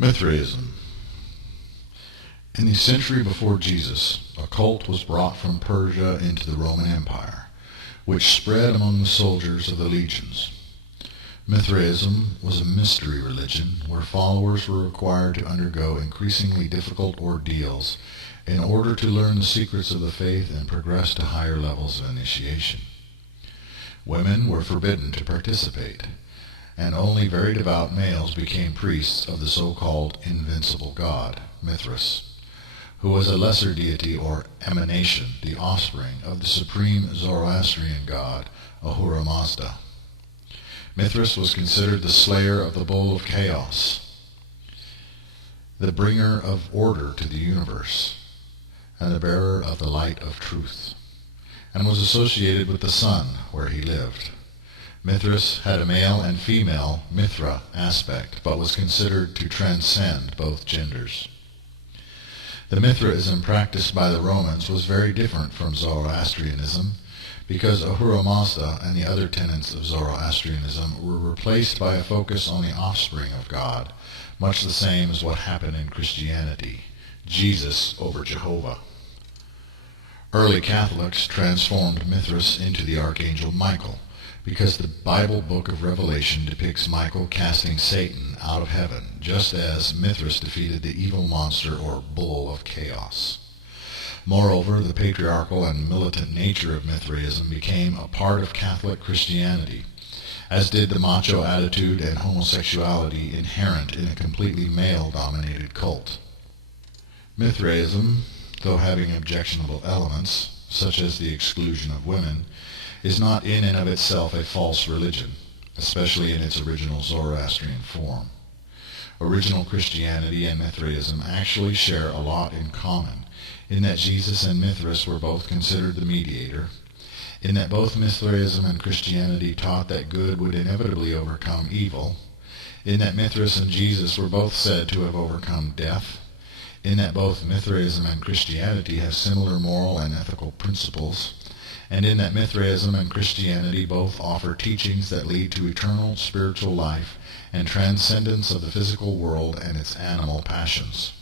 Mithraism. In the century before Jesus, a cult was brought from Persia into the Roman Empire, which spread among the soldiers of the legions. Mithraism was a mystery religion where followers were required to undergo increasingly difficult ordeals in order to learn the secrets of the faith and progress to higher levels of initiation. Women were forbidden to participate, and only very devout males became priests of the so-called invincible god, Mithras, who was a lesser deity or emanation, the offspring of the supreme Zoroastrian god, Ahura Mazda. Mithras was considered the slayer of the bull of chaos, the bringer of order to the universe, and the bearer of the light of truth, and was associated with the sun where he lived. Mithras had a male and female Mithra aspect, but was considered to transcend both genders. The Mithraism practiced by the Romans was very different from Zoroastrianism, because Ahura Mazda and the other tenets of Zoroastrianism were replaced by a focus on the offspring of God, much the same as what happened in Christianity, Jesus over Jehovah. Early Catholics transformed Mithras into the Archangel Michael, because the Bible book of Revelation depicts Michael casting Satan out of heaven, just as Mithras defeated the evil monster or bull of chaos. Moreover, the patriarchal and militant nature of Mithraism became a part of Catholic Christianity, as did the macho attitude and homosexuality inherent in a completely male-dominated cult. Mithraism, though having objectionable elements, such as the exclusion of women, is not in and of itself a false religion, especially in its original Zoroastrian form. Original Christianity and Mithraism actually share a lot in common, in that Jesus and Mithras were both considered the mediator, in that both Mithraism and Christianity taught that good would inevitably overcome evil, in that Mithras and Jesus were both said to have overcome death, in that both Mithraism and Christianity have similar moral and ethical principles, and in that Mithraism and Christianity both offer teachings that lead to eternal spiritual life and transcendence of the physical world and its animal passions.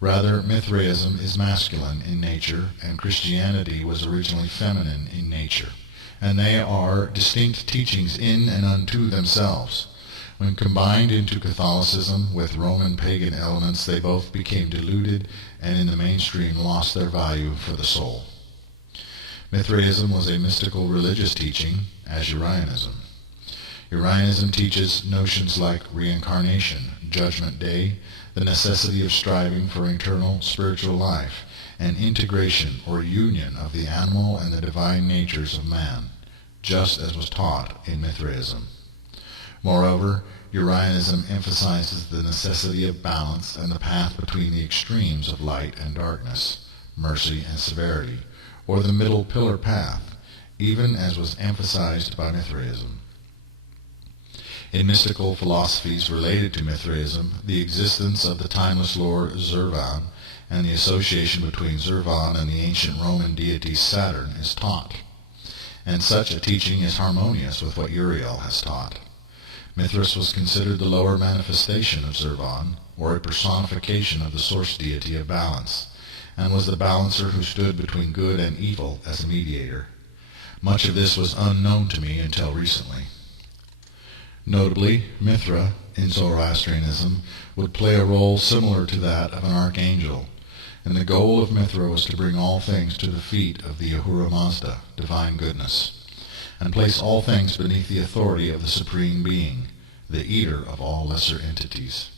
Rather, Mithraism is masculine in nature, and Christianity was originally feminine in nature, and they are distinct teachings in and unto themselves. When combined into Catholicism with Roman pagan elements, they both became diluted and in the mainstream lost their value for the soul. Mithraism was a mystical religious teaching, as Urianism. Urianism teaches notions like reincarnation, judgment day, the necessity of striving for eternal spiritual life, and integration or union of the animal and the divine natures of man, just as was taught in Mithraism. Moreover, Urianism emphasizes the necessity of balance and the path between the extremes of light and darkness, mercy and severity, or the middle pillar path, even as was emphasized by Mithraism. In mystical philosophies related to Mithraism, the existence of the timeless Lord Zervan and the association between Zervan and the ancient Roman deity Saturn is taught, and such a teaching is harmonious with what Uriel has taught. Mithras was considered the lower manifestation of Zervan, or a personification of the source deity of balance, and was the balancer who stood between good and evil as a mediator. Much of this was unknown to me until recently. Notably, Mithra, in Zoroastrianism, would play a role similar to that of an archangel, and the goal of Mithra was to bring all things to the feet of the Ahura Mazda, divine goodness, and place all things beneath the authority of the Supreme Being, the eater of all lesser entities.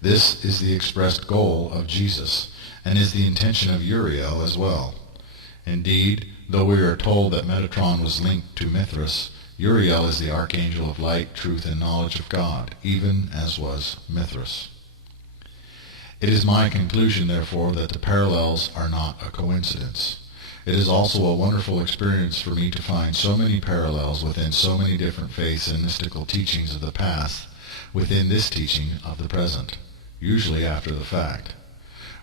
This is the expressed goal of Jesus, and is the intention of Uriel as well. Indeed, though we are told that Metatron was linked to Mithras, Uriel is the archangel of light, truth, and knowledge of God, even as was Mithras. It is my conclusion, therefore, that the parallels are not a coincidence. It is also a wonderful experience for me to find so many parallels within so many different faiths and mystical teachings of the past within this teaching of the present, usually after the fact.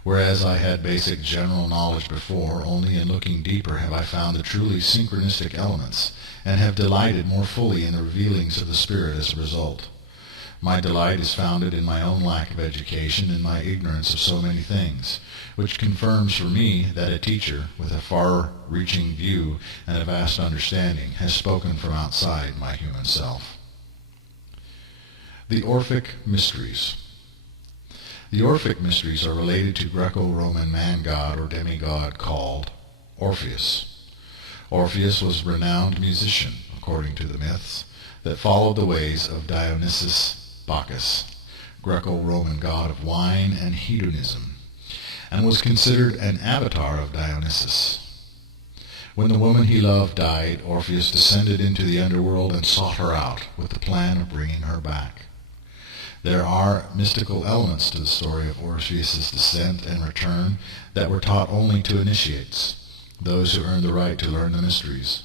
Whereas I had basic general knowledge before, only in looking deeper have I found the truly synchronistic elements, and have delighted more fully in the revealings of the Spirit as a result. My delight is founded in my own lack of education and my ignorance of so many things, which confirms for me that a teacher with a far-reaching view and a vast understanding has spoken from outside my human self. The Orphic Mysteries. The Orphic Mysteries are related to Greco-Roman man-god or demigod called Orpheus. Orpheus was a renowned musician, according to the myths, that followed the ways of Dionysus Bacchus, Greco-Roman god of wine and hedonism, and was considered an avatar of Dionysus. When the woman he loved died, Orpheus descended into the underworld and sought her out with the plan of bringing her back. There are mystical elements to the story of Orpheus's descent and return that were taught only to initiates, those who earned the right to learn the mysteries,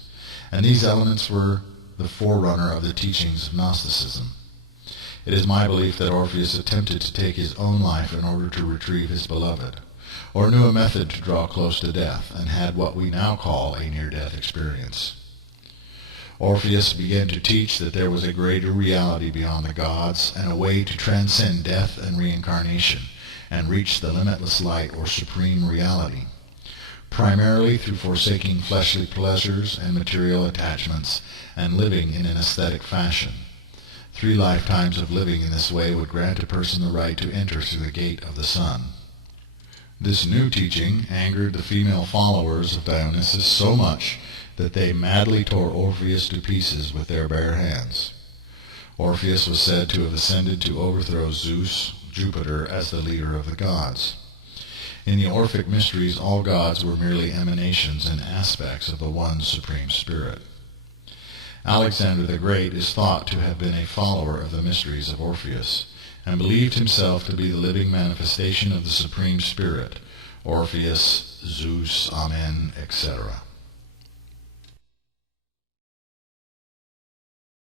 and these elements were the forerunner of the teachings of Gnosticism. It is my belief that Orpheus attempted to take his own life in order to retrieve his beloved, or knew a method to draw close to death, and had what we now call a near-death experience. Orpheus began to teach that there was a greater reality beyond the gods, and a way to transcend death and reincarnation, and reach the limitless light or supreme reality, primarily through forsaking fleshly pleasures and material attachments, and living in an aesthetic fashion. 3 lifetimes of living in this way would grant a person the right to enter through the gate of the sun. This new teaching angered the female followers of Dionysus so much that they madly tore Orpheus to pieces with their bare hands. Orpheus was said to have ascended to overthrow Zeus, Jupiter, as the leader of the gods. In the Orphic mysteries, all gods were merely emanations and aspects of the one supreme spirit. Alexander the Great is thought to have been a follower of the mysteries of Orpheus, and believed himself to be the living manifestation of the supreme spirit, Orpheus, Zeus, Amen, etc.